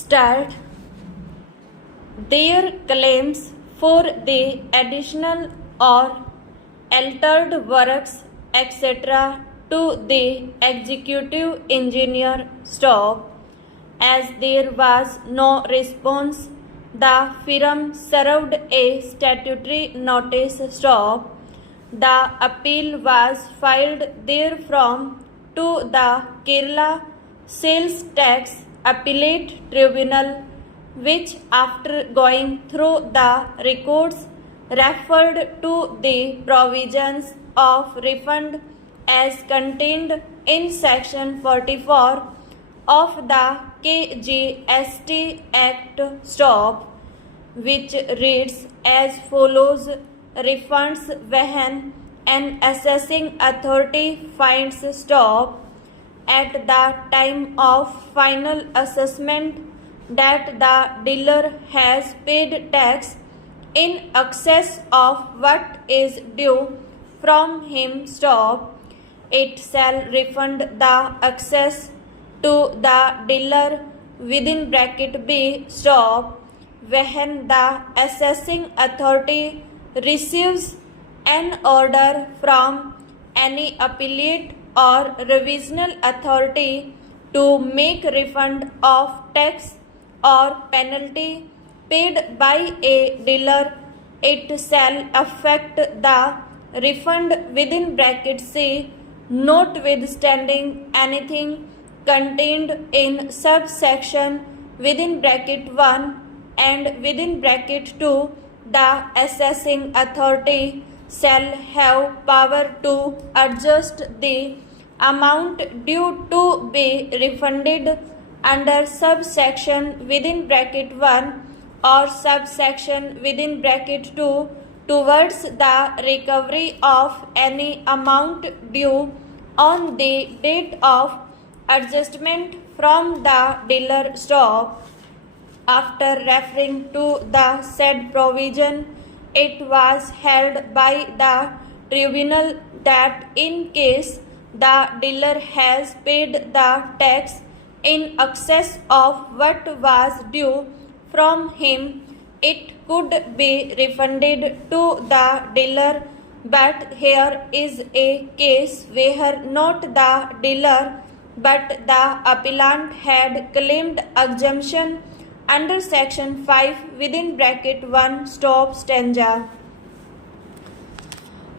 start their claims for the additional or altered works etc. to the executive engineer stop. As there was no response, the firm served a statutory notice stop. The appeal was filed therefrom to the Kerala Sales Tax Appellate Tribunal, which after going through the records referred to the provisions of refund as contained in section 44 of the KGST Act stop, which reads as follows: refunds when an assessing authority finds stop at the time of final assessment that the dealer has paid tax in excess of what is due from him stop, it shall refund the excess to the dealer within bracket B stop when the assessing authority receives an order from any appellate or revisional authority to make refund of tax or penalty paid by a dealer, it shall affect the refund within bracket C, notwithstanding anything contained in subsection within bracket 1 and within bracket 2. The assessing authority shall have power to adjust the amount due to be refunded under subsection within bracket 1 or subsection within bracket 2 towards the recovery of any amount due on the date of adjustment from the dealer stop. After referring to the said provision, it was held by the tribunal that in case the dealer has paid the tax in excess of what was due from him, it could be refunded to the dealer. But here is a case where not the dealer but the appellant had claimed exemption under section 5 within bracket 1 stop stanza.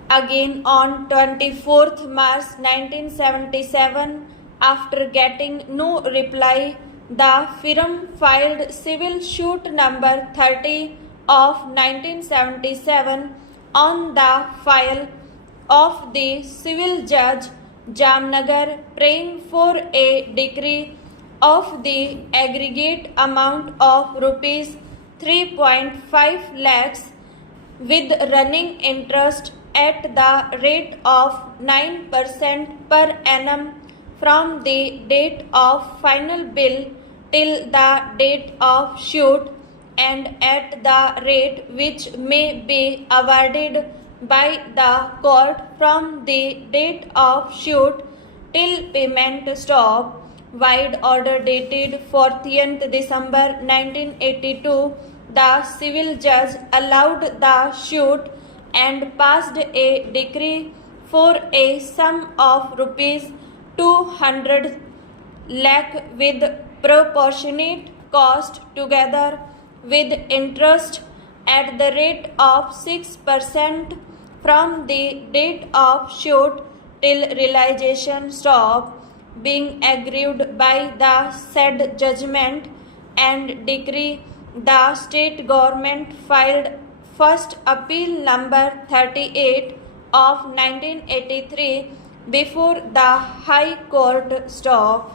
Again on 24th March 1977, after getting no reply, the firm filed civil suit number 30 of 1977 on the file of the civil judge Jamnagar, praying for a decree of the aggregate amount of rupees 3.5 lakhs with running interest at the rate of 9% per annum from the date of final bill till the date of suit, and at the rate which may be awarded by the court from the date of suit till payment stop. Wide order dated 14th December 1982, the civil judge allowed the suit and passed a decree for a sum of rupees 200 lakh with proportionate cost together with interest at the rate of 6% from the date of suit till realization stop, being aggrieved by the said judgment and decree, the state government filed first appeal number 38 of 1983 before the High Court stop.